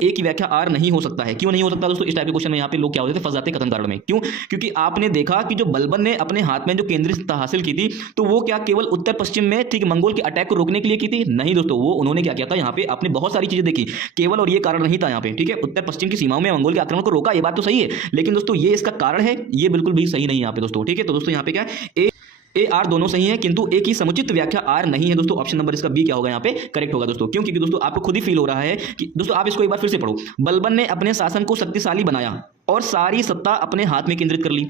ए की व्याख्या आर नहीं हो सकता है। क्यों नहीं हो सकता दोस्तों? इस टाइप के क्वेश्चन में यहाँ पे लोग क्या होते थे, फंस जाते कथन कारण में। क्यों? क्योंकि आपने देखा कि जो बलबन ने अपने हाथ में जो केंद्रीय सत्ता हासिल की थी, तो वो क्या केवल उत्तर पश्चिम में ठीक मंगोल के अटैक को रोकने के लिए की थी? नहीं दोस्तों, वो उन्होंने क्या किया था, यहाँ पे आपने बहुत सारी चीजें देखी, केवल और ये कारण नहीं था यहाँ पे, ठीक है। उत्तर पश्चिम की सीमाओं में मंगोल के आक्रमण को रोका, ये बात तो सही है, लेकिन दोस्तों ये इसका कारण है, ये बिल्कुल भी सही नहीं है यहाँ पे दोस्तों, ठीक है। तो दोस्तों यहाँ पे क्या है, ए आर दोनों सही है, किंतु ए की समुचित व्याख्या आर नहीं है दोस्तों। ऑप्शन नंबर इसका बी क्या होगा यहाँ पे, करेक्ट होगा दोस्तों। क्यों? क्योंकि दोस्तों आपको खुद ही फील हो रहा है कि दोस्तों, आप इसको एक बार फिर से पढ़ो। बलबन ने अपने शासन को शक्तिशाली बनाया और सारी सत्ता अपने हाथ में केंद्रित कर ली।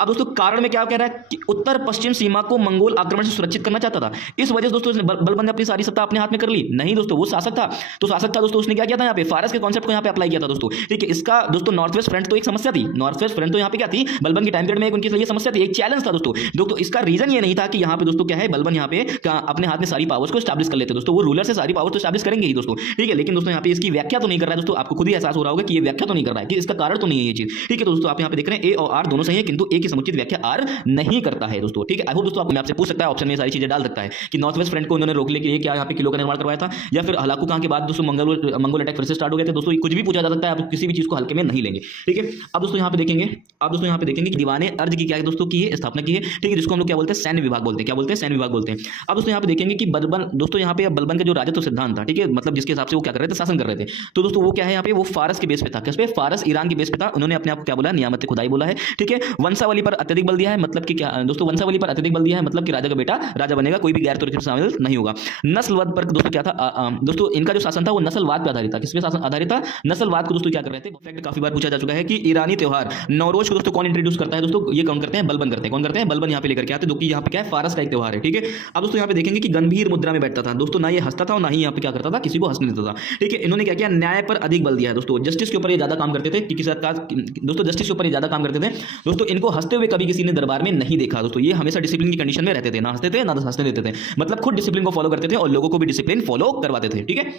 अब दोस्तों कारण में क्या कह रहा है कि उत्तर पश्चिम सीमा को मंगोल आक्रमण से सुरक्षित करना चाहता था, इस वजह से दोस्तों बलबन ने अपनी सारी सत्ता अपने हाथ में कर ली। नहीं दोस्तों, वो शासक था, तो शासक था दोस्तों, उसने क्या किया था यहाँ पे, फारस के कॉन्सेप्ट को यहाँ पे अप्लाई किया था दोस्तों, ठीक है। इसका दोस्तों नॉर्थ वेस्ट फ्रंट तो एक समस्या थी, नॉर्थ वेस्ट फ्रंट तो यहाँ पे क्या थी, बलबन के टाइम पीरियड में एक उनके लिए समस्या थी, एक चैलेंज था दोस्तों। दोस्तों इसका रीजन ये नहीं था कि यहाँ पे दोस्तों क्या है, बलबन यहाँ पे अपने हाथ में सारी पावर्स को स्टैब्लिश कर लेते दोस्तों, वो रूलर से सारी पावर तो स्टैब्लिश करेंगे ही दोस्तों, ठीक है। लेकिन दोस्तों यहाँ पे इसकी व्याख्या तो नहीं कर रहा है दोस्तों, आपको खुद ही एहसास हो रहा होगा कि ये व्याख्या तो नहीं कर रहा है, कि इसका कारण तो नहीं है ये चीज, ठीक है। तो दोस्तों आप यहाँ पे देख रहे हैं ए और आर दोनों सही है, किंतु ए की समुचित व्याख्या आर नहीं करता है दोस्तों, ठीक है। आई होप दोस्तों आप आपसे पूछ सकता है, ऑप्शन में सारी चीजें डाल सकता है कि नॉर्थ वेस्ट फ्रंट को उन्होंने रोकने के लिए क्या यहाँ पे किलो का निर्माण करवाया था, या फिर हलाकू खां के बाद दोस्तों मंगोल अटैक फिर से स्टार्ट हो गए थे दोस्तों। कुछ भी पूछा जा सकता है, आप किसी भी चीज को हल्के में नहीं लेंगे, ठीक है। अब दोस्तों यहाँ पे देखेंगे, अब दोस्तों यहाँ पे देखेंगे कि दीवाने अर्ज की क्या है दोस्तों, की स्थापना की है, ठीक है, जिसको हम लोग क्या बोलते हैं, सैन्य विभाग बोलते हैं, क्या बोलते हैं, सैन्य विभाग बोलते हैं। अब दोस्तों यहाँ पे देखेंगे कि बलबन दोस्तों यहाँ पे बलबन का जो राजत्व सिद्धांत था, ठीक है, मतलब जिसके हिसाब से वो क्या कर रहे थे, शासन कर रहे थे, तो दोस्तों वो क्या है यहाँ पे, वो फारस के बेस पे था, किस पे, फारस ईरान के बेस पे था। उन्होंने अपने आप को क्या बोला, नियामत खुदाई बोला है, ठीक है। वंशावली पर अत्यधिक बल दिया है, मतलब कि क्या दोस्तों, वंशावली पर अत्यधिक बल दिया है, मतलब कि राजा का बेटा राजा बनेगा, कोई भी गैर तुर्की शामिल नहीं होगा। नस्लवाद पर दोस्तों क्या था, दोस्तों इनका जो शासन था वो नस्लवाद पर आधारित था, किस पे शासन आधारित था, नस्लवाद को दोस्तों क्या कर रहे थे। फैक्ट काफी बार पूछा जा चुका है कि ईरानी त्योहार नौरोज को दोस्तों कौन इंट्रोड्यूस करता है दोस्तों, ये कौन करते हैं, बलबन करते हैं। कौन करते हैं, बलबन यहाँ पे लेकर के आते हैं, जो कि यहाँ पे क्या है, फारस का एक त्योहार है, ठीक है। अब दोस्तों यहाँ पे देखेंगे कि गंभीर मुद्रा में बैठता था दोस्तों, ना ये हंसता था और ना ही यहाँ पे क्या करता था, किसी को हंसने देता था, ठीक है। इन्होंने क्या किया, न्याय पर अधिक बल दिया है दोस्तों, जस्टिस के ऊपर ये ज्यादा काम करते थे, किसी दोस्तों जस्टिस के ऊपर ये ज्यादा काम करते थे दोस्तों। इनको हंसते हुए कभी किसी ने दरबार में नहीं देखा दोस्तों, ये हमेशा डिसिप्लिन की कंडीशन में रहते थे, ना हंसते थे ना हंसने देते थे, मतलब खुद डिसिप्लिन को फॉलो करते थे और लोगों को भी डिसिप्लिन फॉलो करवाते थे, ठीक है।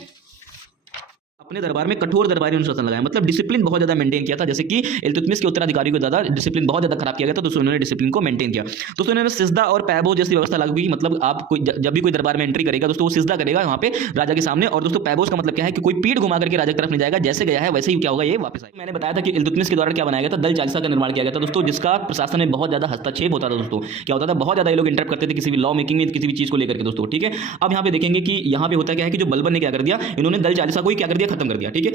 अपने दरबार में कठोर दरबारी अनुशासन लगाया, मतलब डिसिप्लिन बहुत ज्यादा मेंटेन किया था, जैसे कि इल्तुतमिश के उत्तराधिकारी को ज्यादा डिसिप्लिन बहुत ज्यादा खराब किया गया था, तो उन्होंने डिसिप्लिन को मेंटेन किया। दोस्तों इन्होंने सिजदा और पैबो जैसी व्यवस्था लागू की, मतलब आप कोई जब भी कोई दरबार में एंट्री करेगा दोस्तों, वो सिजदा करेगा वहां पे राजा के सामने, और दोस्तों पैबोस का मतलब क्या है कि कोई पीठ घुमा करके राजा की तरफ नहीं जाएगा, जैसे गया है वैसे ही क्या होगा, ये वापस आएगा। मैंने बताया था कि इल्तुतमिश के द्वारा क्या बनाया गया था, दल चालीसा का निर्माण किया गया था दोस्तों, जिसका प्रशासन में बहुत ज्यादा हस्तक्षेप होता था दोस्तों, क्या होता था, बहुत ज्यादा ये लोग इंटरप्ट करते थे किसी भी लॉ मेकिंग में, किसी भी चीज को लेकर के दोस्तों, ठीक है। अब यहाँ पे देखेंगे कि यहाँ पे होता क्या है कि जो बलबन ने क्या कर दिया, इन्होंने दल चालीसा को ही क्या कर दिया, खत्म कर दिया, ठीक है।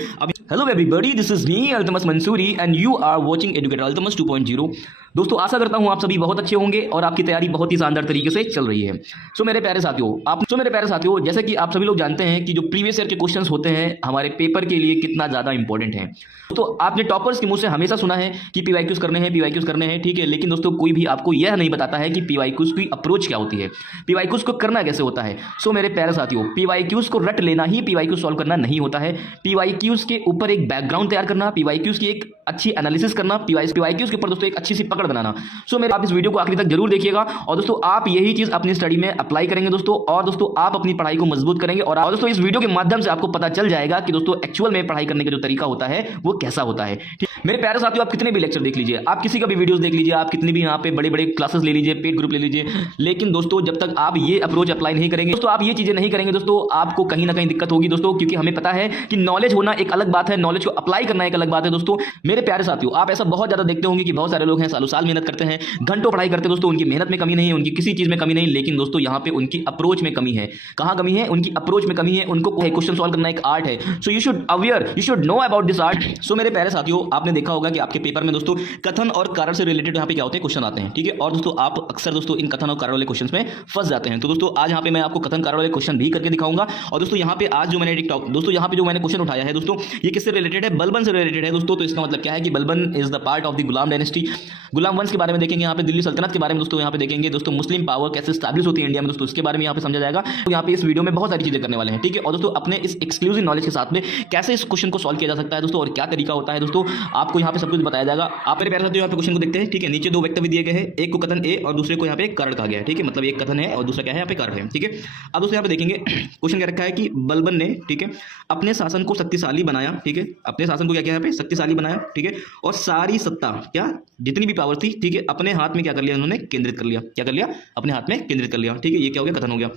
Hello everybody, this is me Altamas Mansuri and you are watching educator Altamas 2.0। दोस्तों आशा करता हूं आप सभी बहुत अच्छे होंगे और आपकी तैयारी बहुत ही शानदार तरीके से चल रही है। सो मेरे प्यारे साथियों, जैसे कि आप सभी लोग जानते हैं कि जो प्रीवियस ईयर के क्वेश्चंस होते हैं हमारे पेपर के लिए कितना ज्यादा इंपॉर्टेंट है। तो आपने टॉपर्स के मुंह से हमेशा सुना है कि पीवाईक्यूज करने हैं, ठीक है, लेकिन दोस्तों कोई भी आपको यह नहीं बताता है कि पीवाईक्यूज की अप्रोच क्या होती है, पीवाईक्यूज को करना कैसे होता है। सो मेरे प्यारे साथियों, पीवाईक्यूज को रट लेना ही पीवाईक्यूज सॉल्व करना नहीं होता है, पीवाईक्यूज के ऊपर एक बैकग्राउंड तैयार करना, पीवाईक्यूज की एक अच्छी एनालिसिस करना, पीवाईक्यूज के ऊपर दोस्तों एक अच्छी सी पकड़ बनाना। सो मेरे आप इस वीडियो को आखिरी तक जरूर देखिएगा और दोस्तों आप यही चीज अपनी स्टडी में अप्लाई करेंगे दोस्तों, और दोस्तों आप अपनी पढ़ाई को मजबूत करेंगे, और दोस्तों इस वीडियो के माध्यम से आपको पता चल जाएगा कि दोस्तों एक्चुअल में पढ़ाई करने का जो तरीका होता है वो कैसा होता है। मेरे प्यारे साथियों, आप कितने भी लेक्चर देख लीजिए, आप किसी का भी वीडियोस देख लीजिए, आप कितनी भी यहाँ पे बड़े बड़े क्लासेस ले लीजिए, पेड ग्रुप ले लीजिए, लेकिन दोस्तों जब तक आप ये अप्रोच अप्लाई नहीं करेंगे दोस्तों, आप ये चीजें नहीं करेंगे दोस्तों, आपको कहीं ना कहीं दिक्कत होगी दोस्तों, क्योंकि हमें पता है कि नॉलेज होना एक अलग बात है, नॉलेज को अप्लाई करना एक अलग बात है दोस्तों। मेरे प्यारे साथियों, आप ऐसा बहुत ज्यादा देखते होंगे कि बहुत सारे लोग हैं सालों साल मेहनत करते हैं, घंटों पढ़ाई करते हैं दोस्तों, उनकी मेहनत में कमी नहीं है, उनकी किसी चीज में कमी नहीं, लेकिन दोस्तों यहाँ पे उनकी अप्रोच में कमी है। कहां कमी है? उनकी अप्रोच में कमी है। उनको क्वेश्चन सॉल्व करना एक आर्ट है, so you should aware, you should know about this art. So मेरे प्यारे साथियों, आपने देखा होगा कि आपके पेपर में दोस्तों कथन और कारण से रिलेटेड यहाँ पे क्या होते हैं, क्वेश्चन आते हैं, ठीक है, और दोस्तों आप अक्सर दोस्तों इन कथन और कारण वाले क्वेश्चन में फंस जाते हैं। तो दोस्तों आज यहाँ पे मैं आपको कथन कारण वाले क्वेश्चन भी करके दिखाऊंगा, और दोस्तों यहाँ पे आज जो मैंने दोस्तों यहाँ पे जो मैंने क्वेश्चन उठाया है दोस्तों, ये किससे रिलेटेड है, बलबन से रिलेटेड है दोस्तों। तो इसका मतलब क्या है कि Balban is the part of the Ghulam dynasty, गुलाम वंश के बारे में देखेंगे, यहाँ पे दिल्ली सल्तनत के बारे में दोस्तों यहाँ पे देखेंगे, दोस्तों मुस्लिम पावर कैसे स्टैब्लिश होती है इंडिया में दोस्तों, इसके बारे में यहाँ पे समझा जाएगा। तो यहाँ पे इस वीडियो में बहुत सारी चीजें करने वाले हैं, ठीक है, और दोस्तों अपने इस एक्सक्लूसिव नॉलेज के साथ में कैसे इस क्वेश्चन को सॉल्व किया जा सकता है दोस्तों, और क्या तरीका होता है दोस्तों, आपको यहाँ पे सब कुछ बताया जाएगा। आप मेरे प्यारे साथियों यहाँ पे क्वेश्चन को देखते हैं, ठीक है, नीचे दो वक्तव्य दिए गए हैं, एक को कथन ए और दूसरे को यहाँ पे कारण कहा गया है, ठीक है, मतलब एक कथन है और दूसरा क्या है यहाँ पे कारण है, ठीक है। अब दोस्तों यहाँ पे देखेंगे क्वेश्चन क्या रखा है कि बलबन ने, ठीक है, अपने शासन को शक्तिशाली बनाया, ठीक है, अपने शासन को क्या किया यहाँ पे शक्तिशाली बनाया, ठीक है, और सारी सत्ता क्या जितनी भी पावर थी, ठीक है, अपने हाथ में क्या कर लिया, उन्होंने केंद्रित कर लिया, क्या कर लिया, अपने हाथ में केंद्रित कर लिया, ठीक है, ये क्या हो गया, कथन हो गया।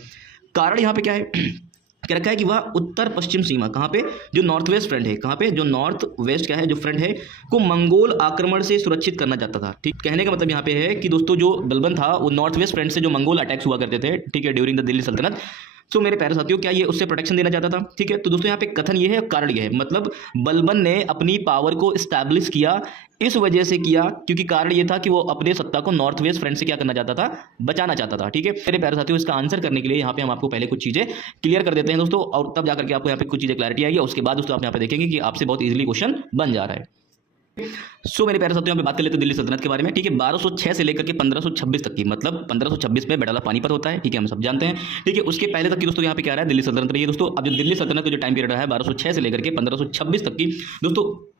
कारण यहाँ पे क्या है, क्या रखा है कि वह उत्तर पश्चिम सीमा, कहाँ पे, जो नॉर्थ वेस्ट फ्रंट है, कहाँ पे, जो नॉर्थ वेस्ट क्या है, जो फ्रंट है, को मंगोल आक्रमण से सुरक्षित करना चाहता था। ठीक, कहने का मतलब यहाँ पे है कि दोस्तों जो बलबन था वो नॉर्थ वेस्ट फ्रंट से जो मंगोल अटैक्स हुआ करते थे, ठीक है, ड्यूरिंग द दिल्ली सल्तनत। सो मेरे प्यारे साथियों, क्या ये उससे प्रोटेक्शन देना चाहता था? ठीक है, तो दोस्तों यहाँ पे कथन ये है, कारण ये है, मतलब बलबन ने अपनी पावर को स्टैब्लिश किया इस वजह से किया क्योंकि कारण ये था कि वो अपने सत्ता को नॉर्थ वेस्ट फ्रंट से क्या करना चाहता था, बचाना चाहता था। ठीक है मेरे प्यारे साथियों, इसका आंसर करने के लिए यहाँ पे हम आपको पहले कुछ चीजें क्लियर कर देते हैं दोस्तों, और तब जाकर के आपको यहाँ पे कुछ चीजें क्लैरिटी आएगी। उसके बाद दोस्तों आप यहाँ पे देखेंगे कि आपसे बहुत इजीली क्वेश्चन बन जा रहा है। सो मेरे प्यारे साथियों, यहाँ पे बात कर लेते हैं दिल्ली सल्तनत के बारे में। ठीक है, 1206 से लेकर के 1526 तक की, मतलब 1526 में बैटल ऑफ पानीपत होता है। ठीक है, हम सब जानते हैं। ठीक है, उसके पहले तक की दोस्तों यहाँ पे क्या रहा है, दिल्ली सल्तनत रही है दोस्तों। अब जो दिल्ली सल्तनत का जो टाइम पीरियड रहा है 1206 से लेकर के 1526 तक की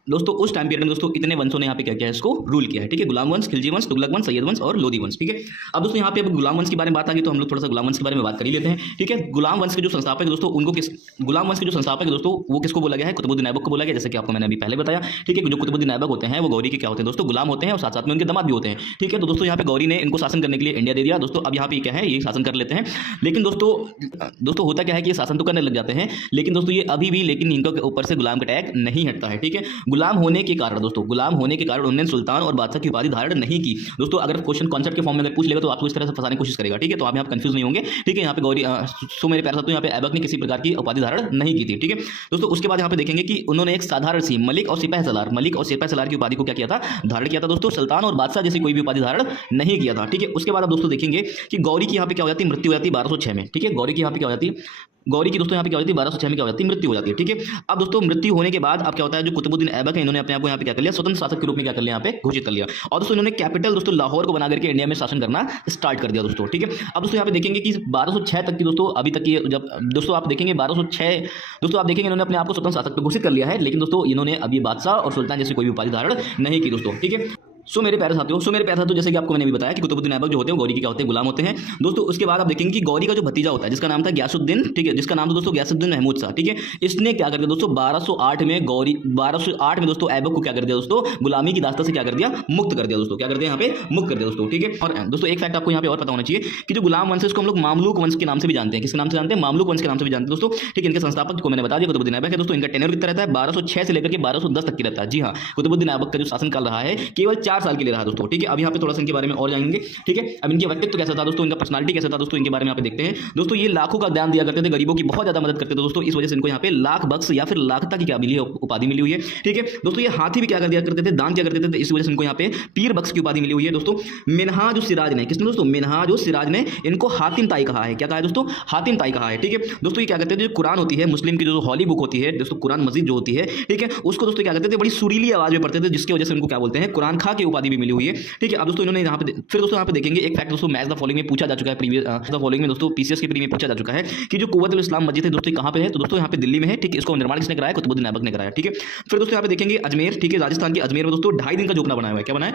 दोस्तों उस टाइम पीरियड में दोस्तों इतने वंशों ने यहाँ पे क्या किया है, इसको रूल किया है। ठीक है, गुलाम वंश, खिलजी वंश, तुगलक वंश, सैयद वंश और लोधी वंश। ठीक है, अब दोस्तों यहाँ पे अब गुलाम वंश के बारे में बात आ गई तो हम लोग थोड़ा सा गुलाम वंश के बारे में बात कर ही लेते हैं। ठीक है, गुलाम वंश के जो संस्थापक दोस्तों उनको गुलाम वंश के जो संस्थापक दोस्तों वो किसको बोला गया है, कुतुबुद्दीन ऐबक को बोला गया, जैसे कि आपको मैंने अभी पहले बताया। ठीक है, जो कुतुबुद्दीन ऐबक होते हैं वो गौरी के क्या होते हैं दोस्तों, गुलाम होते हैं और साथ साथ में उनके दामाद भी होते हैं। ठीक है, तो दोस्तों यहाँ पे गौरी ने इनको शासन करने के लिए इंडिया दे दिया दोस्तों। अब यहाँ पे क्या है, ये शासन कर लेते हैं, लेकिन दोस्तों होता क्या है कि ये शासन तो करने लग जाते हैं, लेकिन दोस्तों ये अभी भी लेकिन इनके ऊपर से गुलाम का टैग नहीं हटता है। ठीक है, गुलाम होने के कारण दोस्तों, गुलाम होने के कारण उन्होंने सुल्तान और बादशाह की उपाधि धारण नहीं की दोस्तों। अगर क्वेश्चन कॉन्सेप्ट के फॉर्म में अगर पूछ लेगा तो आपको इस तरह से फंसाने की कोशिश करेगा। ठीक है, तो आप यहाँ पे कंफ्यूज नहीं होंगे। ठीक है, यहाँ पे गौरी सो मेरे प्यारे साथियों, यहाँ पे ऐबक ने किसी प्रकार की उपाधि धारण नहीं की थी। ठीक है दोस्तों, उसके बाद यहाँ पे देखेंगे कि उन्होंने एक साधारण सी मलिक और सिपाही सलार की उपाधि को क्या किया था, धारण किया था दोस्तों। सुल्तान और बादशाह जैसी कोई भी उपाधि धारण नहीं किया था। ठीक है, उसके बाद आप दोस्तों देखेंगे कि गौरी की यहाँ पे क्या हो जाती है, मृत्यु हो जाती है 1206 में। ठीक है, गौरी की यहाँ पे क्या हो जाती है, गौरी की दोस्तों यहाँ पे क्या हो जाती है 1206 में क्या हो जाती है, मृत्यु हो जाती है। ठीक है, अब दोस्तों मृत्यु होने के बाद अब क्या होता है, जो कुतुबुद्दीन ऐबक है इन्होंने अपने आप को यहाँ पे क्या कर लिया, स्वतंत्र शासक के रूप में क्या कर लिया, यहाँ पे घोषित कर लिया। और दोस्तों इन्होंने कैपिटल दोस्तों लाहौर को बना करके इंडिया में शासन करना स्टार्ट कर दिया दोस्तों। ठीक है, अब दोस्तों यहाँ पे देखेंगे कि 1206 तक की दोस्तों अभी तक की जब दोस्तों आप देखेंगे 1206 दोस्तों आप देखेंगे इन्होंने अपने आप को स्वतंत्र शासक घोषित कर लिया है, लेकिन दोस्तों इन्होंने अभी बादशाह और सुल्तान जैसी कोई भी उपाधि धारण नहीं की दोस्तों। ठीक है, सो मेरे प्यारे साथियों, जैसे कि आपको मैंने भी बताया कि कुतुबुद्दीन ऐबक जो होते हैं गौरी के क्या होते हैं, गुलाम होते हैं दोस्तों। उसके बाद आप देखेंगे कि गौरी का जो भतीजा होता है जिसका नाम था गयासुद्दीन, ठीक है, जिसका नाम था दोस्तों गयासुद्दीन महमूद शाह। ठीक है, इसने क्या कर दिया दोस्तों 1208 में दोस्तों ऐबक को क्या कर दिया दोस्तों, गुलामी की दास्ता से क्या कर दिया, मुक्त कर दिया दोस्तों। क्या कर दिया, यहाँ पे मुक्त कर दिया दोस्तों। ठीक है, और दोस्तों एक फैक्ट आपको यहाँ पे और पता होना चाहिए कि जो गुलाम वंश है उसको हम लोग मामलूक वंश के नाम से भी जानते हैं। किसके नाम से जानते हैं, मामलूक वंश के नाम से भी जानते हैं दोस्तों। ठीक है, इनके संस्थापक को मैंने बता दिया कुतुबुद्दीन ऐबक है दोस्तों। इनका टेन्योर कितना रहता है, 1206 से लेकर के 1210 तक की रहता है। जी हाँ, कुतुबुद्दीन ऐबक का जो शासन काल रहा है केवल 4 साल के लिए रहा दोस्तों। ठीक है, अब यहाँ पे थोड़ा सा इनके बारे में और जानेंगे। ठीक है, अब इनके व्यक्तित्व कैसा था दोस्तों, इनका पर्सनालिटी कैसा था दोस्तों, इनके बारे में यहाँ पे देखते हैं दोस्तों। ये लाखों का दान दिया करते थे, गरीबों की बहुत ज्यादा मदद करते थे दोस्तों। इस वजह से इनको यहाँ पे लाख बख्श या फिर लाखता की क्या मिली है, उपाधि मिली हुई है। ठीक है दोस्तों, ये हाथी भी क्या कर दिया करते थे, दान किया करते थे, इस वजह से इनको यहाँ पे पीर बख्श की उपाधि मिली हुई है दोस्तों। मिनहाज सिराज ने, किसने दोस्तों, मिनहाज सिराज ने इनको हातिम ताई कहा है। क्या कहा है दोस्तों, हातिम ताई कहा है। ठीक है दोस्तों, ये क्या कहते हैं, जो कुरान होती है मुस्लिम की जो हॉली बुक होती है दोस्तों, कुरान मजीद जो होती है, ठीक है, उसको दोस्तों क्या कहते थे, बड़ी सुरीली आवाज में पढ़ते थे, जिसकी वजह से उनको क्या बोलते हैं, कुरान खा की उपाधि भी मिली हुई है। ठीक है, अब दोस्तों इन्होंने यहाँ पे फिर दोस्तों यहाँ पे देखेंगे एक फैक्ट दोस्तों, मैच द फॉलोइंग में पूछा जा चुका है, प्रीवियस द फॉलोइंग में दोस्तों पीसीएस के प्री में पूछा जा चुका है कि जो कुव्वतुल इस्लाम मस्जिद है दोस्तों कहाँ पे है, तो दोस्तों यहाँ पे दिल्ली में है। ठीक है, इसको निर्माण किसने कराया, कुतुबुद्दीन ऐबक ने कराया। ठीक है, फिर दोस्तों यहाँ पे देखेंगे अजमेर, ठीक है, राजस्थान के अजमेर में दोस्तों 2.5 दिन का झोपड़ा बनाया हुआ है। क्या बनाया,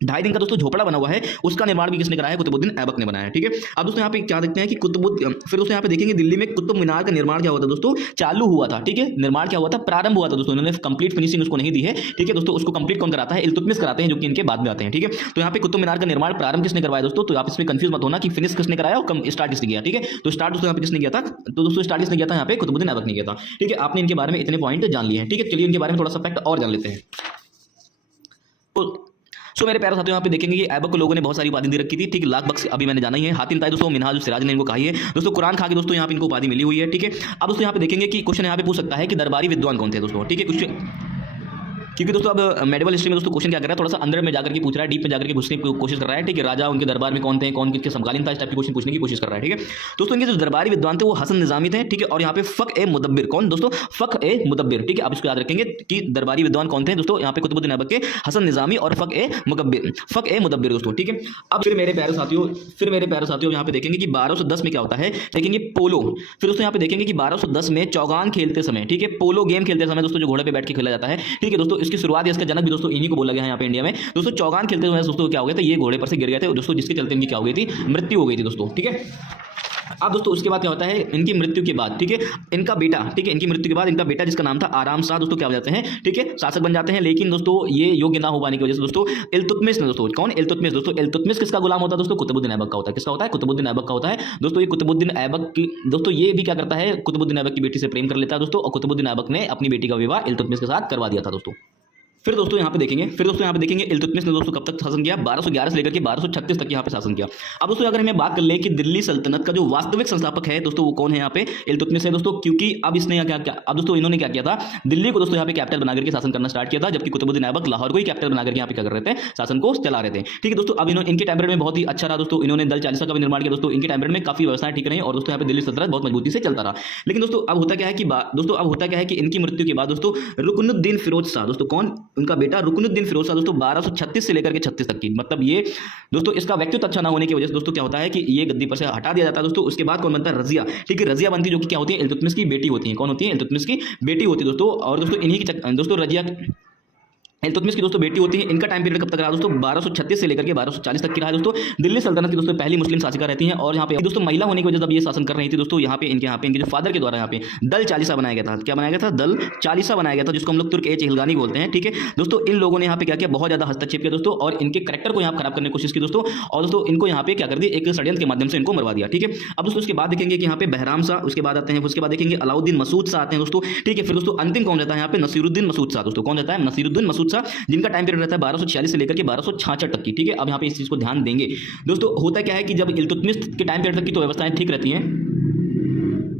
2.5 दिन का दोस्तों झोपड़ा बना हुआ है, उसका निर्माण भी किसने कराया है, कुतुबुद्दीन ऐबक ने बनाया है। ठीक है, अब दोस्तों यहाँ पे क्या देखते हैं कि फिर दोस्तों यहाँ पे देखेंगे दिल्ली में कुतुब मीनार का निर्माण क्या हुआ था दोस्तों, चालू हुआ था। ठीक है, निर्माण क्या हुआ था, प्रारंभ हुआ था दोस्तों, इन्होंने कंप्लीट फिनिशिंग उसको नहीं दी है। ठीक है दोस्तों, उसको कंप्लीट कौन कराता है, इल्तुतमिश कराते हैं, जो कि इनके बाद में आते हैं। ठीक है, तो यहाँ पे कुतुब मीनार का निर्माण प्रारंभ किसने करवाया दोस्तों, तो आप इसमें कंफ्यूज मत होना कि फिनिश किसने कराया और स्टार्ट किसने किया। ठीक है, तो स्टार्ट दोस्तों यहाँ पे किसने किया था, तो दोस्तों स्टार्ट किसने किया था, यहाँ पे कुतुबुद्दीन ऐबक ने किया था। ठीक है, आपने इनके बारे में इतने पॉइंट जान लिए हैं। ठीक है, चलिए इनके बारे में थोड़ा सा फैक्ट और जान लेते हैं। सो मेरे प्यारे साथियों, यहाँ पे देखेंगे कि ऐबक को लोगों ने बहुत सारी उपाधि दे रखी थी। ठीक, लाख बख्श अभी मैंने जाना ही है, हातिम ताई दोस्तों, मिनहाज सिराज ने इनको कही है दोस्तों, कुरान खा के दोस्तों यहाँ पे इनको उपाधि मिली हुई है। ठीक है, अब दोस्तों यहाँ पे देखेंगे कि क्वेश्चन यहाँ पे पूछ सकता है कि दरबारी विद्वान कौन थे दोस्तों। ठीक है, कुछ क्योंकि दोस्तों अब मेडिवल हिस्ट्री में दोस्तों क्वेश्चन क्या कर रहा है, थोड़ा सा अंदर में जाकर के पूछ रहा है, डीप में जाकर के घुसने की कोशिश कर रहा है। ठीक है, राजा उनके दरबार में कौन थे, कौन किसके समकालीन था, इस टाइप के क्वेश्चन पूछने की कोशिश कर रहा है। ठीक है दोस्तों, इनके जो दरबारी विद्वान थे वो हसन निजामी थे। ठीक है, और यहाँ पे फक ए मुदब्बिर, कौन दोस्तों, फक ए मुदब्बिर। ठीक है, आप इसको याद रखेंगे कि दरबारी विद्वान कौन थे दोस्तों, यहाँ पे कुतुबुद्दीन ऐबक के हसन निजामी और फक ए मुदब्बिर दोस्तों। ठीक है, अब फिर मेरे प्यारे साथियों यहाँ पे देखेंगे कि 1210 में क्या होता है, देखेंगे पोलो। फिर दोस्तों यहाँ पे देखेंगे कि 1210 में चौगान खेलते समय, ठीक है, पोलो गेम खेलते समय दोस्तों, जो घोड़े पे बैठ के खेला जाता है। ठीक है दोस्तों, इसकी शुरुआत इसका जनक दोस्तों इन्हीं को बोला गया है यहाँ पे इंडिया में दोस्तों। चौगान खेलते हुए दोस्तों क्या हो गया था, ये घोड़े पर से गिर गए थे दोस्तों, जिसके चलते इनकी क्या हो गई थी, मृत्यु हो गई थी दोस्तों। ठीक है, अब दोस्तों उसके बाद क्या होता है, इनकी मृत्यु के बाद, ठीक है, इनका बेटा, ठीक है, इनकी मृत्यु के बाद इनका बेटा जिसका नाम था आराम शाह दोस्तों क्या हो जाते हैं, ठीक है, शासक बन जाते हैं। लेकिन दोस्तों ये योग्य ना हो पाने की वजह से दोस्तों इल्तुतमिश ने, दोस्तों कौन, इल्तुतमिश, दोस्तों इल्तुतमिश किसका गुलाम होता है दोस्तों, कुतुबुद्दीन ऐबक का होता है। किसका होता है, कुतुबुद्दीन ऐबक का होता है दोस्तों। ये कुतुबुद्दीन ऐबक की दोस्तों ये भी क्या करता है, कुतुबुद्दीन ऐबक की बेटी से प्रेम कर लेता है दोस्तों, और कुतुबुद्दीन ऐबक ने अपनी बेटी का विवाह इल्तुतमिश के साथ करवा दिया था दोस्तों। फिर दोस्तों यहाँ पे देखेंगे इल्तुतमिश ने दोस्तों कब तक शासन किया, 1211 से लेकर के 1236 तक यहाँ पे शासन किया। अब दोस्तों अगर हमें बात कर ले कि दिल्ली सल्तनत का जो वास्तविक संस्थापक है दोस्तों वो कौन है, यहाँ पे इल्तुतमिश है दोस्तों, क्योंकि अब इसने क्या क्या अब दोस्तों इन्होंने क्या किया था, दिल्ली को दोस्तों यहाँ पे कैपिटल बना करके शासन करना स्टार्ट किया था, जबकि कुतुबुद्दीन ऐबक लाहौर को ही कैपिटल बना करके यहाँ पे क्या कर रहे थे, शासन को चला रहे थे। ठीक है दोस्तों, अब इनके टाइम पीरियड में बहुत ही अच्छा रहा दोस्तों, इन्होंने दल चालीसा का भी निर्माण किया दोस्तों, इनके टाइम पीरियड में काफी व्यवस्थाएं ठीक रही और दोस्तों यहाँ पे दिल्ली सल्तनत बहुत मजबूती से चलता रहा। लेकिन दोस्तों अब होता क्या है कि इनकी मृत्यु के बाद दोस्तों रुकनुद्दीन फिरोज शाह दोस्तों, कौन, उनका बेटा रुकनुद्दीन फिरोज शाह दोस्तों 1236 से लेकर के 36 तक की, मतलब ये दोस्तों इसका व्यक्तित्व अच्छा ना होने की वजह से दोस्तों क्या होता है कि ये गद्दी पर से हटा दिया जाता है दोस्तों। उसके बाद कौन बनता है, रजिया, ठीक है, रजिया बनती है, जो कि क्या होती है, इल्तुतमिश की बेटी होती है। कौन होती है, इल्तुतमिश की बेटी होती है दोस्तों। और दोस्तों इन्हीं की दोस्तों रजिया इल्तुतमिश की दोस्तों बेटी होती है। इनका टाइम पीरियड कब तक रहा दोस्तों, 1236 से लेकर के 1240 तक की रहा दोस्तों। दिल्ली सल्तनत की दोस्तों पहली मुस्लिम शासिका रहती हैं, और यहाँ पे दोस्तों महिला होने की वजह से अब ये शासन कर रही थी दोस्तों। यहाँ पे इनके जो फादर के द्वारा यहाँ पे दल चालीसा बनाया गया था। क्या बनाया गया था, दल चालीसा बनाया गया था, जिसको हम लोग तुर्क ए चिलगानी बोलते हैं। ठीक है दोस्तों, इन लोगों ने यहाँ पे क्या किया, बहुत ज्यादा हस्तक्षेप किया दोस्तों, और इनके कैरेक्टर को यहाँ खराब करने की कोशिश की दोस्तों, और दोस्तों इनको यहाँ पे क्या कर दिया, एक षड्यंत्र के माध्यम से इनको मरवा दिया। ठीक है, अब दोस्तों उसके बाद देखेंगे कि यहाँ पे बहराम शाह, उसके बाद आते हैं, उसके बाद देखेंगे अलाउद्दीन मसूद शाह आते हैं दोस्तों। ठीक है, फिर दोस्तों अंतिम कौन रहता है यहाँ पे, नसीरुद्दीन मसूद शाह दोस्तों। कौन रहता है, नसीरुद्दीन मसूद शाह, जिनका टाइम पीरियड रहता है 1246 से लेकर के 1266 तक की। ठीक है, अब यहाँ पे इस चीज को ध्यान देंगे दोस्तों। होता क्या है कि जब इल्तुतमिश के टाइम पीरियड तक की तो व्यवस्थाएं ठीक रहती हैं,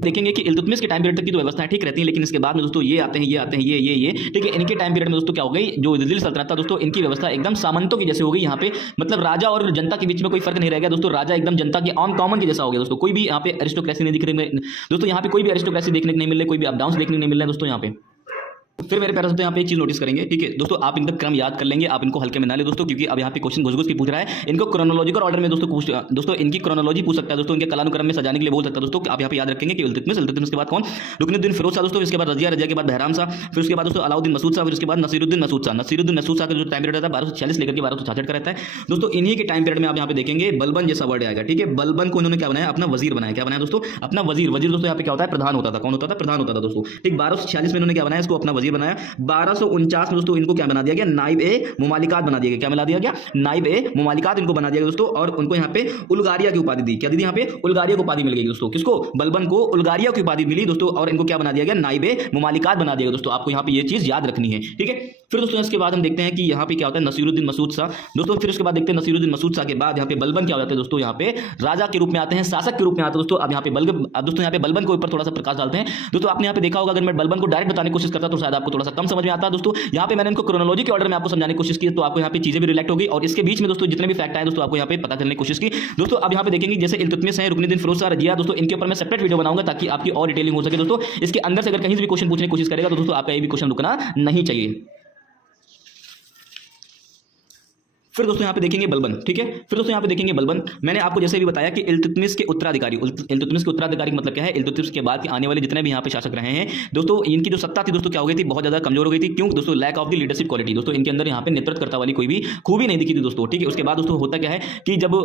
देखेंगे कि इल्तुतमिश के टाइम पीरियड तक की तो व्यवस्थाएं ठीक रहती हैं, लेकिन इसके बाद में दोस्तों ये आते हैं ये ठीक है, इनके टाइम पीरियड में दोस्तों क्या हो गई, जो दिल्ली सल्तनत था दोस्तों, इनकी व्यवस्था एकदम सामंतों की जैसे हो गई। यहाँ पे मतलब राजा और जनता के बीच में कोई फर्क नहीं रह गया दोस्तों, राजा एकदम जनता के ऑन कॉमन के जैसा हो गया दोस्तों। कोई भी यहाँ पे एरिस्टोक्रेसी नहीं दिख रही दोस्तों, यहाँ पे कोई भी एरिस्टोक्रेसी देखने को नहीं मिल रही, कोई भी अप डाउन देखने को नहीं मिल रहा है दोस्तों यहाँ पे। फिर मेरे प्यारे दोस्तों यहाँ पे एक चीज नोटिस करेंगे, ठीक है दोस्तों, आप इनका क्रम याद कर लेंगे, आप इनको हल्के में ना ले दोस्तों, क्योंकि अब यहाँ पे क्वेश्चन घुस की पूछ रहा है। इनको क्रोनोलॉजिकल ऑर्डर में दोस्तों इनकी क्रोनोलॉजी पूछ सकता है दोस्तों, इनके कलानुक्रम में सजाने के लिए बोल सकता है दोस्तों। आप यहाँ पे याद रखेंगे कि इल्तुतमिश के बाद कौन, रुकनुद्दीन फिरोज शाह दोस्तों, इसके बाद रजिया के बाद बहराम शाह, फिर उसके बाद दोस्तों अलाउद्दीन मसूद शाह, फिर उसके बाद नसीरुद्दीन मसूद शाह का जो टाइम पीरियड रहता है 1246 लेकर के 1266 का रहता है दोस्तों। इन्हीं के टाइम पीरियड में आप यहाँ पे देखेंगे बलबन जैसा वर्ड आएगा। ठीक है, बलबन को उन्होंने क्या बनाया, अपना वजीर बनाया। क्या बनाया दोस्तों, अपना वजीर दोस्तों यहाँ पे क्या होता है, प्रधान होता था। कौन होता था, प्रधान होता था दोस्तों। ठीक, 1246 में इन्होंने क्या बनाया, इसको अपना वजीर बनाया। 1249 में दोस्तों इनको क्या बना दिया गया, नाइब ए मुमालिकात बना दिया गया। क्या बना दिया गया, नाइब ए मुमालिकात इनको बना दिया गया दोस्तों। और उनको यहाँ पे उलगारिया की उपाधि दी। क्या दी, यहाँ पे उलगारिया की उपाधि मिल गई दोस्तों। किसको, बलबन को उलगारिया की उपाधि मिली दोस्तों, और इनको क्या बना दिया गया, नाइब ए मुमालिकात बना दिया गया दोस्तों। आपको यहाँ पे ये चीज याद रखनी है। ठीक है, फिर दोस्तों इसके बाद हम देखते हैं कि यहाँ पे क्या होता है, नसीरुद्दीन मसूद शाह दोस्तों। फिर उसके बाद देखते हैं नसीरुद्दीन मसूद शाह के बाद यहाँ पे बलबन क्या हो जाते हैं दोस्तों, यहाँ पे राजा के रूप में आते हैं, शासक के रूप में आते हैं दोस्तों। अब यहाँ पे दोस्तों यहाँ पे बलबन के ऊपर थोड़ा सा प्रकाश डालते हैं दोस्तों। आपने यहाँ पे देखा होगा, अगर मैं बलबन को डायरेक्ट बताने की कोशिश करता तो शायद आपको थोड़ा सा कम समझ में आता है दोस्तों। यहाँ पे मैंने इनको क्रोनोलॉजी के ऑर्डर में आपको समझाने की कोशिश की, तो आपको यहाँ पे चीजें भी रिलेक्ट होगी, और इसके बीच में दोस्तों जितने भी फैक्ट आए दोस्तों आपको यहाँ पे पता करने की कोशिश की दोस्तों। अब यहाँ पे देखेंगे जैसे इल्तुतमिश है, रुकनुद्दीन फिरोज शाह, रजिया दोस्तों, इनके ऊपर मैं सेपरेट वीडियो बनाऊंगा ताकि आपकी और डिटेलिंग हो सके दोस्तों। इसके अंदर से अगर कहीं से भी क्वेश्चन पूछने की कोशिश करेगा तो दोस्तों आपका ये भी क्वेश्चन रुकना नहीं चाहिए। फिर दोस्तों यहाँ पे देखेंगे बलबन। ठीक है, फिर दोस्तों यहाँ पे देखेंगे बलबन। मैंने आपको जैसे भी बताया कि इल्तुतमिश के उत्तराधिकारी का मतलब क्या है, इल्तुतमिश के बाद आने वाले जितने भी यहाँ पे शासक रहे हैं दोस्तों, इनकी जो सत्ता थी दोस्तों क्या हो गई थी, बहुत ज्यादा कमजोर हो गई थी। क्यों दोस्तों, lack of the leadership quality दोस्तों, इनके अंदर यहाँ पे नेतृत्वकर्ता वाली कोई भी खूबी नहीं दिखी थी दोस्तों। ठीक है, उसके बाद दोस्तों होता क्या है कि जब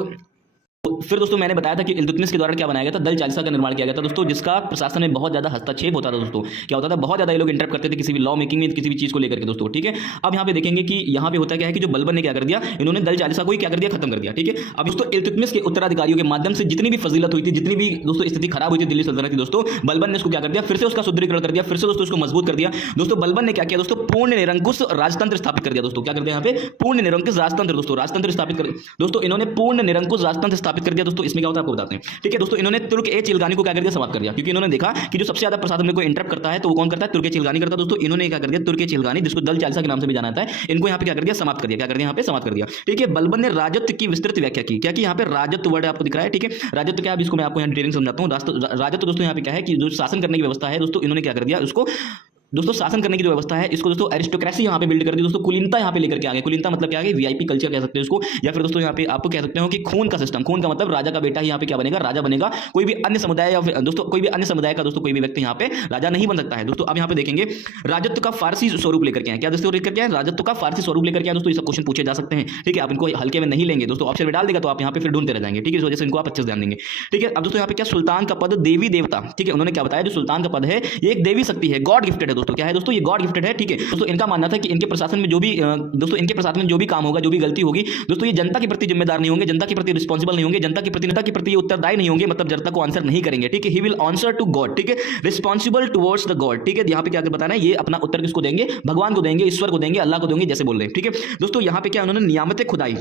फिर दोस्तों मैंने बताया था कि इल्तुतमिश के द्वारा क्या बनाया गया था, दल चालीसा का निर्माण किया गया था दोस्तों, जिसका प्रशासन में बहुत ज्यादा हस्तक्षेप होता था दोस्तों। क्या होता था, बहुत ज्यादा ये लोग इंटरप्ट करते थे किसी भी लॉ मेकिंग में, किसी भी चीज को लेकर के दोस्तों। ठीक है, अब यहाँ पे देखेंगे कि यहाँ पे होता क्या है कि जो बलबन ने क्या कर दिया, इन्होंने दल चालीसा को ही क्या कर दिया, खत्म कर दिया। ठीक है, अब दोस्तों इल्तुतमिश के उत्तराधिकारियों के माध्यम से जितनी भी फजीलत हुई थी, जितनी भी दोस्तों स्थिति खराब हुई थी दिल्ली सल्तनत की दोस्तों, बलबन ने इसको क्या कर दिया, फिर से उसका सुदृढ़ीकरण कर दिया, फिर से दोस्तों इसको मजबूत कर दिया दोस्तों। बलबन ने क्या किया दोस्तों, पूर्ण निरंकुश राजतंत्र स्थापित कर दिया दोस्तों। क्या कर दिया यहाँ पे, पूर्ण निरंकुश राजतंत्र दोस्तों, राजतंत्र स्थापित कर दोस्तों, इन्होंने पूर्ण निरंकुश राजतंत्र स्थापित कर दिया दोस्तों। इसमें क्या होता है आपको बताते हैं। ठीक है दोस्तों, इन्होंने तुर्क ए चिलगानी को क्या कर दिया, समाप्त कर दिया, क्योंकि इन्होंने देखा कि जो सबसे ज्यादा प्रशासन में कोई इंटरप्ट करता है तो वो कौन करता है, तुर्क ए चिलगानी करता है दोस्तों। इन्होंने क्या कर दिया, तुर्क ए चिलगानी, जिसको दल चालीसा के नाम से भी जाना जाता है, इनको यहाँ पे क्या कर दिया, समाप्त कर दिया। क्या कर दिया, यहाँ पे समाप्त कर दिया। ठीक है, बलबन ने राजत्व की विस्तृत व्याख्या की। क्या कि यहाँ पे राजत्व वर्ड आपको दिख रहा है। ठीक है, राजत्व क्या है, इसको मैं आपको यहाँ डिटेलिंग समझाता हूँ। राजत्व दोस्तों यहाँ पे क्या है कि जो शासन करने की व्यवस्था है दोस्तों, इन्होंने क्या कर दिया, उसको दोस्तों शासन करने की जो व्यवस्था है इसको दोस्तों एरिस्टोक्रेसी यहाँ पे बिल्ड कर दी दोस्तों, कुलीनता यहाँ पे लेकर के आ गए। कुलीनता मतलब क्या है, वीआईपी कल्चर कह सकते हैं इसको, या फिर दोस्तों यहाँ पे आपको कह सकते हो कि खून का सिस्टम। खून का मतलब राजा का बेटा ही यहाँ पे क्या बनेगा, राजा बनेगा। कोई भी अन्य समुदाय या फिर दोस्तों कोई भी अन्य समुदाय का दोस्तों कोई भी व्यक्ति यहाँ पे राजा नहीं बन सकता है। दोस्तों अब यहाँ पे देखेंगे राजत्व का फारसी स्वरूप लेकर के आए। क्या दोस्तों लेकर के आए, राजत्व का फारसी स्वरूप लेकर के आए। दोस्तों ये सब क्वेश्चन पूछे जा सकते हैं, ठीक है। आप इनको हल्के में नहीं लेंगे दोस्तों, ऑप्शन में डाल देगा तो आप यहाँ पे फिर ढूंढते रह जाएंगे, ठीक है। इस वजह से इनको आप अच्छे से ध्यान देंगे, ठीक है। अब दोस्तों यहाँ पे क्या, सुल्तान का पद देवी देवता, ठीक है। उन्होंने क्या बताया, जो सुल्तान का पद है ये एक देवी शक्ति है, गॉड गिफ्टेड है दोस्तों। क्या है दोस्तों, ये गॉड गिफ्टेड है, ठीक है। दोस्तों इनका मानना था कि इनके प्रशासन में जो भी दोस्तों इनके प्रशासन में जो भी काम होगा, जो भी गलती होगी दोस्तों, ये जनता के प्रति जिम्मेदार नहीं होंगे, जनता के प्रति रिस्पॉन्सिबल नहीं होंगे, जनता के प्रति ये उत्तरदायी नहीं होंगे, मतलब जनता को आंसर नहीं करेंगे, ठीक है। He will answer to god, ठीक है, रिस्पॉन्सिबल टुवर्ड्स द गॉड, ठीक है। यहाँ पे क्या बताना है, ये अपना उत्तर किसको देंगे, भगवान को देंगे, ईश्वर को देंगे, अल्लाह को देंगे, जैसे बोल रहे हैं, ठीक है। दोस्तों यहाँ पे क्या उन्होंने नियामत खुदाई,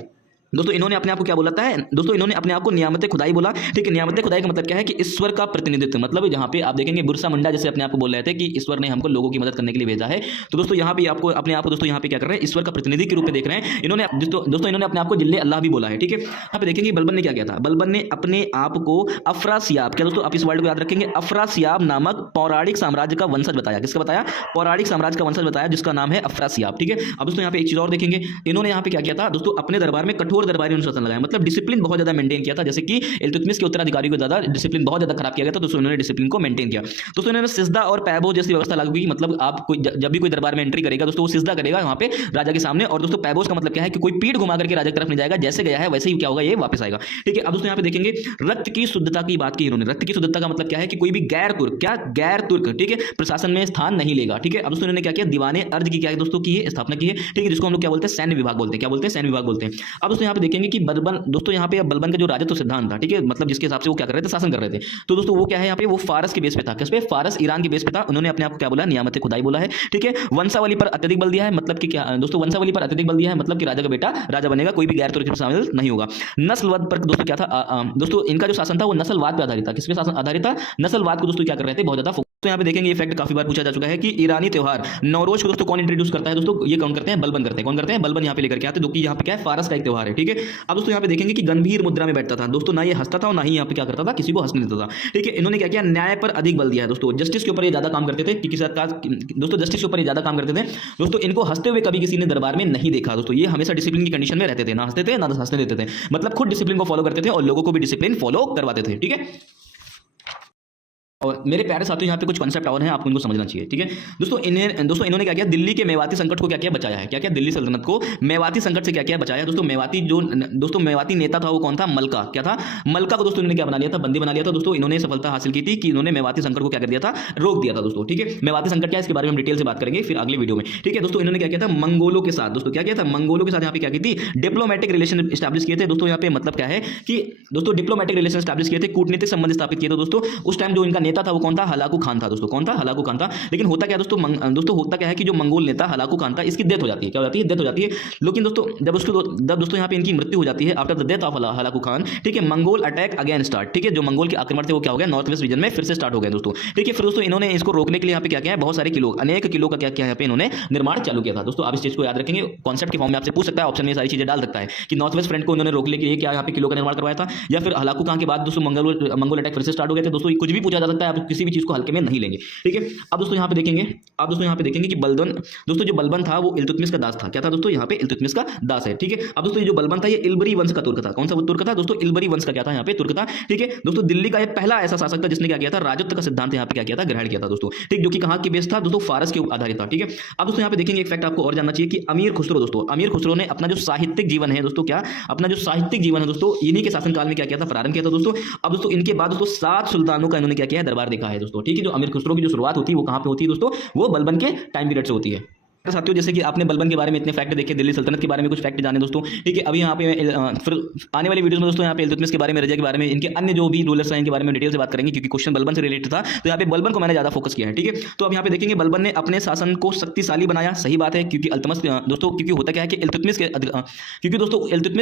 दोस्तों इन्होंने अपने आप को क्या बोला है, दोस्तों इन्होंने अपने आप को नियामत खुदाई बोला, ठीक है। नियामत खुदाई का मतलब क्या है कि ईश्वर का प्रतिनिधित्व, मतलब जहां पे आप देखेंगे बिरसा मुंडा जैसे अपने आप को बोल रहे थे कि ईश्वर ने हमको लोगों की मदद करने के लिए भेजा है, तो दोस्तों यहाँ पे आपको अपने आप को दोस्तों यहाँ पे क्या कर रहे हैं, ईश्वर का प्रतिनिधि के रूप में देख रहे हैं इन्होंने। दोस्तों इन्होंने अपने आप को जिल्ले अल्लाह भी बोला है, ठीक है। यहाँ पे देखेंगे बलबन ने क्या किया था, बलबन ने अपने आप को अफरासियाब, क्या दोस्तों आप इस वर्ड को याद रखेंगे, अफरासियाब नामक पौराणिक साम्राज्य का वंशज बताया। किसका बताया, पौराणिक साम्राज्य का वंशज बताया, जिसका नाम है अफरासियाब, ठीक है। अब दोस्तों यहाँ पे एक चीज और देखेंगे, इन्होंने यहाँ पे क्या किया था दोस्तों, अपने दरबार में कठोर दरबारी अनुशासन लगाया, मतलब डिसिप्लिन बहुत ज्यादा मेंटेन किया था। जैसे कि इल्तुतमिश के उत्तराधिकारी को ज्यादा डिसिप्लिन बहुत ज्यादा खराब किया गया था, तो उन्होंने डिसिप्लिन को मेंटेन किया। दोस्तों इन्होंने सिजदा और पैबो जैसी व्यवस्था लागू की, मतलब आप कोई जब भी कोई दरबार में एंट्री करेगा दोस्तों वो सिजदा करेगा वहां पे राजा के सामने, और दोस्तों पैबोस का मतलब क्या है कि कोई पीठ घुमा करके राजा की तरफ नहीं जाएगा, जैसे गया है वैसे ही क्या होगा, ये वापस आएगा, ठीक है। अब दोस्तों यहाँ पे देखेंगे रक्त की शुद्धता की बात की इन्होंने। रक्त की शुद्धता का मतलब क्या है कि कोई भी गैर तुर्क, क्या गैर तुर्क, ठीक है, प्रशासन में स्थान नहीं लेगा, ठीक है। अब दोस्तों इन्होंने क्या किया, दीवाने अर्ज की क्या है दोस्तों की स्थापना की है, ठीक है, जिसको हम लोग क्या बोलते हैं, सैन्य विभाग बोलते हैं। क्या बोलते हैं, सैन्य विभाग बोलते हैं। अब दोस्तों यहाँ पे देखेंगे कि बलबन, दोस्तों यहाँ पे बलबन का जो राजत्व सिद्धांत था, ठीक है, मतलब जिसके हिसाब से वो क्या कर रहे थे, शासन कर रहे थे, तो दोस्तों वो क्या है यहाँ पे, वो फारस के बेस पे था। किस पे, फारस ईरान के बेस पे था। उन्होंने अपने आप को क्या बोला, नियामत खुदाई बोला है, ठीक है। वंशावली पर अत्यधिक बल दिया है, मतलब कि क्या दोस्तों, वंशावली पर अत्यधिक बल दिया है, मतलब कि राजा का बेटा राजा बनेगा, कोई भी गैर तुर्क में शामिल नहीं होगा। नस्लवाद पर दोस्तों क्या था, दोस्तों इनका जो शासन था वो नस्लवाद पे आधारित था। किस पे शासन आधारित था, नस्लवाद को दोस्तों क्या कर रहे थे, बहुत ज्यादा। तो यहाँ पे देखेंगे ये फैक्ट काफी बार पूछा जा चुका है कि ईरानी त्योहार नौरोज को दोस्तों कौन इंट्रोड्यूस करता है, दोस्तों ये कौन करते हैं, बलबन करते हैं। कौन करते हैं, बलबन यहाँ पे लेकर के आते हैं, जो कि यहाँ पे क्या है, फारस का एक त्योहार है, ठीक है। अब दोस्तों यहाँ पे देखेंगे कि गंभीर मुद्रा में बैठता था दोस्तों, ना ये हंसता था और ना ही यहाँ पे क्या करता था, किसी को हंसने देता था, ठीक है। इन्होंने क्या किया, न्याय पर अधिक बल दिया है दोस्तों, जस्टिस के ऊपर ये ज्यादा काम करते थे, किसी दोस्तों जस्टिस के ऊपर ये ज्यादा काम करते थे दोस्तों। इनको हंसते हुए कभी किसी ने दरबार में नहीं देखा दोस्तों, ये हमेशा डिसिप्लिन की कंडीशन में रहते थे, ना हंसते थे ना हंसने देते थे, मतलब खुद डिसिप्लिन को फॉलो करते थे और लोगों को भी डिसिप्लिन फॉलो करवाते थे, ठीक है। और मेरे प्यारे साथियों यहाँ पे कुछ कॉन्सेप्ट और हैं, आपको इनको समझना चाहिए, ठीक है। दोस्तों इन्होंने क्या किया, दिल्ली के मेवाती संकट को क्या किया, बचाया है। क्या क्या, दिल्ली सल्तनत को मेवाती संकट से क्या किया, बचाया। दोस्तों मेवाती नेता था वो कौन था, मलका। क्या था, मलका को दोस्तों इन्होंने क्या बना लिया था, बंदी बना लिया था। दोस्तों इन्होंने सफलता हासिल की थी कि इन्होंने मेवाती संकट को क्या कर दिया था, रोक दिया था दोस्तों, ठीक है। मेवाती संकट क्या है, इसके बारे में हम डिटेल से बात करेंगे फिर अगले वीडियो में, ठीक है। दोस्तों इन्होंने क्या किया था, मंगोलों के साथ दोस्तों क्या किया था, मंगोलों के साथ यहाँ पे क्या की थी, डिप्लोमेटिक रिलेशन स्टैब्लिश किए थे दोस्तों। यहाँ पे मतलब क्या है कि दोस्तों डिप्लोमेटिक रिलेशन स्टैब्लिश किए थे, कूटनीतिक संबंध स्थापित किए थे दोस्तों। उस टाइम जो इनका नेता था वो कौन था, हलाकू खान था दोस्तों। कौन था, हलाकू खान था। लेकिन होता क्या दोस्तों, होता क्या है कि जो मंगोल नेता हलाकू खान था, इसकी डेथ हो जाती है। क्या हो जाती है, डेथ हो जाती है। लेकिन दोस्तों जब दोस्तों यहाँ पे इनकी मृत्यु हो जाती है after the death of Hulagu Khan, ठीक है, मंगोल अटैक अगेन स्टार्ट, ठीक है। जो मंगोल के आक्रमण थे वो क्या हो गया, नॉर्थ वेस्ट रीजन में फिर से स्टार्ट हो गए दोस्तों, ठीक है। फिर दोस्तों इन्होंने इसको रोकने के लिए यहाँ पे क्या किया है, बहुत सारे किलो, अनेक किलो का क्या किया यहाँ पे इन्होंने निर्माण चालू किया था दोस्तों। आप इस चीज को याद रखेंगे, कॉन्सेप्ट के फॉर्म में आपसे पूछ सकता है, ऑप्शन में सारी चीजें डाल सकता है कि नॉर्थ वेस्ट फ्रंट को उन्होंने रोकने के लिए क्या यहाँ पे किलो का निर्माण करवाया था, या फिर हलाकू खान के बाद दोस्तों मंगोल अटैक फिर से स्टार्ट हो गए थे दोस्तों। कुछ भी पूछा जा सकता है, आप किसी भी चीज को हल्के में नहीं लेंगे, ठीक है। अब दोस्तों यहाँ पे देखेंगे कि बलबन, दोस्तों जो बलबन था वो इल्तुतमिश का दास था। क्या था दोस्तों, यहाँ पे इल्तुतमिश का दास है, ठीक है। अब दोस्तों ये जो बलबन था ये इल्बरी वंश का तुर्क था। कौन सा तुर्क था दोस्तों, इल्बरी वंश का क्या था, यहाँ पे तुर्क था, ठीक है। दोस्तों दिल्ली का ये पहला ऐसा शासक था जिसने क्या किया था, राजत्व का सिद्धांत यहाँ पे क्या किया था, ग्रहण किया था दोस्तों, ठीक, जो कि कहाँ की बेस था दोस्तों, फारस के आधारित था, ठीक है। अब दोस्तों यहाँ पे देखेंगे एक फैक्ट आपको और जानना चाहिए कि अमीर खुसरो दोस्तों, अमीर खुसरो ने अपना जो साहित्यिक जीवन है दोस्तों, क्या अपना जो साहित्यिक जीवन है दोस्तों, इन्हीं के शासनकाल में क्या किया था, प्रारंभ किया था दोस्तों। अब दोस्तों इनके बाद दोस्तों 7 सुल्तानों का इन्होंने क्या किया है, दरबार देखा है दोस्तों, ठीक है। जो अमीर खुसरो की जो शुरुआत होती है वो कहाँ पे होती है दोस्तों, वो बलबन के टाइम पीरियड से होती है। साथियों जैसे कि आपने बलबन के बारे में इतने फैक्ट देखे, दिल्ली सल्तनत के बारे में कुछ फैक्ट जाने दोस्तों, ठीक है। अभी यहाँ पे फिर आने वाली वीडियोस में दोस्तों यहाँ पे इल्तुतमिश के बारे में, रजा के बारे में, इनके अन्य जो भी रूलर्स हैं इनके बारे में डिटेल से बात करेंगे, क्योंकि क्वेश्चन बलबन से रिलेटेड था, तो यहाँ पे बलबन को मैंने ज्यादा फोकस किया है, ठीक है। तो अब यहाँ पे देखेंगे बलबन ने अपने शासन को शक्तिशाली बनाया, सही बात है, क्योंकि अल्तमस दोस्तों, क्योंकि होता क्या है कि इल्तुतमिश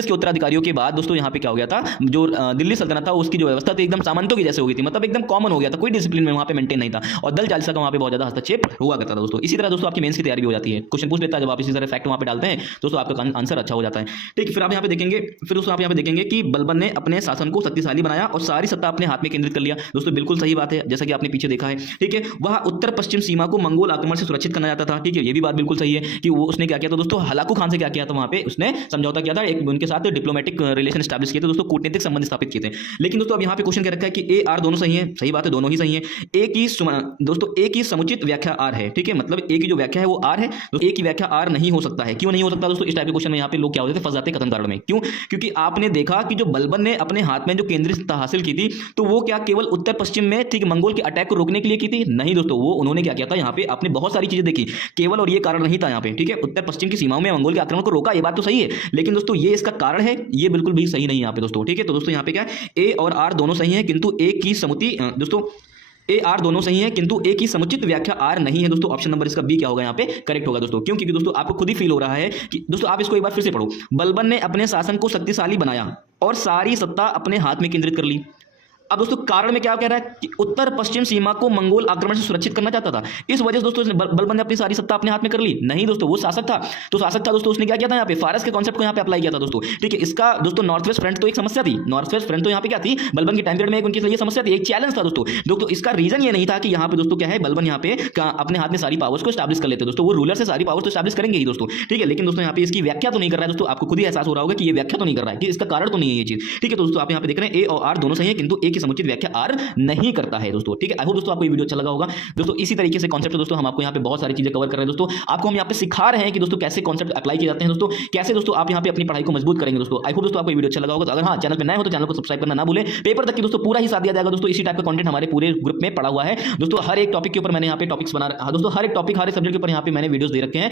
के उत्तराधिकारियों के बाद दोस्तों यहाँ पे क्या हो गया था, जो दिल्ली सल्तनत था उसकी जो व्यवस्था थी एकदम सामंतों की जैसे हो गई थी, मतलब एकदम कॉमन हो गया था, कोई डिसिप्लिन में वहाँ पे मेंटेन नहीं था, और दल चालिसा का वहाँ पे बहुत ज्यादा हस्तक्षेप हुआ करता था दोस्तों। इसी तरह दोस्तों आपकी मेंस की तैयारी भी हो जाती है। रहती है, क्वेश्चन पूछ लेता है, जब आप इसी तरह फैक्ट वहाँ पे डालते हैं दोस्तों आपका आंसर अच्छा हो जाता है। ठीक, फिर आप यहाँ पे देखेंगे, फिर दोस्तों आप यहाँ पे देखेंगे कि बलबन ने अपने शासन को शक्तिशाली बनाया और सारी सत्ता अपने हाथ में केंद्रित कर लिया। दोस्तों बिल्कुल सही बात है, जैसा कि आपने पीछे देखा है। ठीक है, वह उत्तर पश्चिम सीमा को मंगोल आक्रमण से सुरक्षित करना चाहता था। ठीक है, ये भी बात बिल्कुल सही है कि वो उसने क्या किया था दोस्तों, हलाकू खान से क्या किया था, वहां पे उसने समझौता किया था, एक उनके साथ डिप्लोमेटिक रिलेशन स्टैब्लिश किए थे दोस्तों, कूटनीतिक संबंध स्थापित किए थे। लेकिन दोस्तों अब यहाँ पे क्वेश्चन क्या रखा है कि ए आर दोनों सही है, सही बात है, दोनों ही सही है। ए की दोस्तों ए की समुचित व्याख्या आर है। ठीक है, मतलब ए की जो व्याख्या है वो आर है, तो ए की व्याख्या आर नहीं हो सकता है। क्यों नहीं हो सकता दोस्तों, इस टाइप के क्वेश्चन में यहाँ पे लोग क्या होते थे, फंस जाते कथन कारण में। क्यों? क्योंकि आपने देखा कि जो बलबन ने अपने हाथ में जो केंद्रीय सत्ता हासिल की थी, तो वो क्या केवल उत्तर पश्चिम में ठीक मंगोल के अटैक को रोकने के लिए की थी? नहीं दोस्तों, वो उन्होंने क्या किया था, यहाँ पे आपने बहुत सारी चीजें देखी, केवल और ये कारण नहीं था यहाँ पे। ठीक है, उत्तर पश्चिम की सीमाओं में मंगोल के आक्रमण को रोका, ये बात तो सही है, लेकिन दोस्तों ये इसका कारण है, ये बिल्कुल भी सही नहीं है यहाँ पे दोस्तों। ठीक है, तो दोस्तों यहाँ पे क्या है, ए और आर दोनों सही है, किंतु ए की समुति दोस्तों ए आर दोनों सही है, किंतु ए की समुचित व्याख्या आर नहीं है दोस्तों। ऑप्शन नंबर इसका बी क्या होगा यहाँ पे, करेक्ट होगा दोस्तों। क्यों? क्योंकि दोस्तों आपको खुद ही फील हो रहा है कि दोस्तों आप इसको एक बार फिर से पढ़ो, बलबन ने अपने शासन को शक्तिशाली बनाया और सारी सत्ता अपने हाथ में केंद्रित कर ली। अब दोस्तों कारण में क्या कह रहा है कि उत्तर पश्चिम सीमा को मंगोल आक्रमण से सुरक्षित करना चाहता था, इस वजह से दोस्तों बलबन ने अपनी सारी सत्ता अपने हाथ में कर ली। नहीं दोस्तों, वो शासक था, तो शासक था दोस्तों, उसने क्या किया था यहाँ पे, फारस के कॉन्सेप्ट को यहाँ पे अप्लाई किया था दोस्तों। ठीक है, इसका दोस्तों नॉर्थ वेस्ट फ्रंट तो एक समस्या थी, नॉर्थ वेस्ट फ्रंट तो यहाँ पे क्या थी, बलबन के टाइम पीरियड में एक उनकी लिए समस्या थी, एक चैलेंज था दोस्तों। दोस्तों इसका रीजन ये नहीं था कि यहाँ पे दोस्तों क्या है, बलबन यहाँ पे अपने हाथ में सारी पावर्स को स्टैब्लिश कर लेते दोस्तों, वो रूलर से सारी पावर्स तो स्टैब्लिश करेंगे ही दोस्तों। ठीक है, लेकिन दोस्तों यहाँ पे इसकी व्याख्या तो नहीं कर रहा है दोस्तों, आपको खुद ही एहसास हो रहा होगा कि ये व्याख्या तो नहीं कर रहा है, कि इसका कारण तो नहीं है ये चीज। ठीक है, तो दोस्तों आप यहाँ पे देख रहे हैं ए और आर दोनों सही है, किंतु ए की समुचित व्याख्या आर नहीं करता है दोस्तों। ठीक है, आई होप दोस्तों आपको ये वीडियो अच्छा लगा होगा दोस्तों। इसी तरीके से कॉन्सेप्ट दोस्तों हम आपको यहाँ पे बहुत सारी चीजें कवर कर रहे हैं दोस्तों, आपको हम यहाँ पे सिखा रहे हैं कि दोस्तों कैसे कॉन्सेप्ट अप्लाई किए जाते हैं दोस्तों, कैसे दोस्तों आप यहाँ पे अपनी पढ़ाई को मजबूत करेंगे दोस्तों। आई होप दोस्तों आपको ये वीडियो अच्छा लगा होगा, तो अगर हाँ चैनल पे नए हो तो चैनल को सब्सक्राइब करना ना भूलें। पेपर तक की दोस्तों पूरा ही साथ दिया जाएगा दोस्तों, इसी टाइप का कंटेंट हमारे पूरे ग्रुप में पड़ा हुआ है दोस्तों। हर एक टॉपिक के ऊपर मैंने यहाँ पे टॉपिक्स बना दोस्तों, हर एक टॉपिक हर एक सब्जेक्ट के ऊपर यहाँ पे मैंने वीडियोस दे रखे हैं।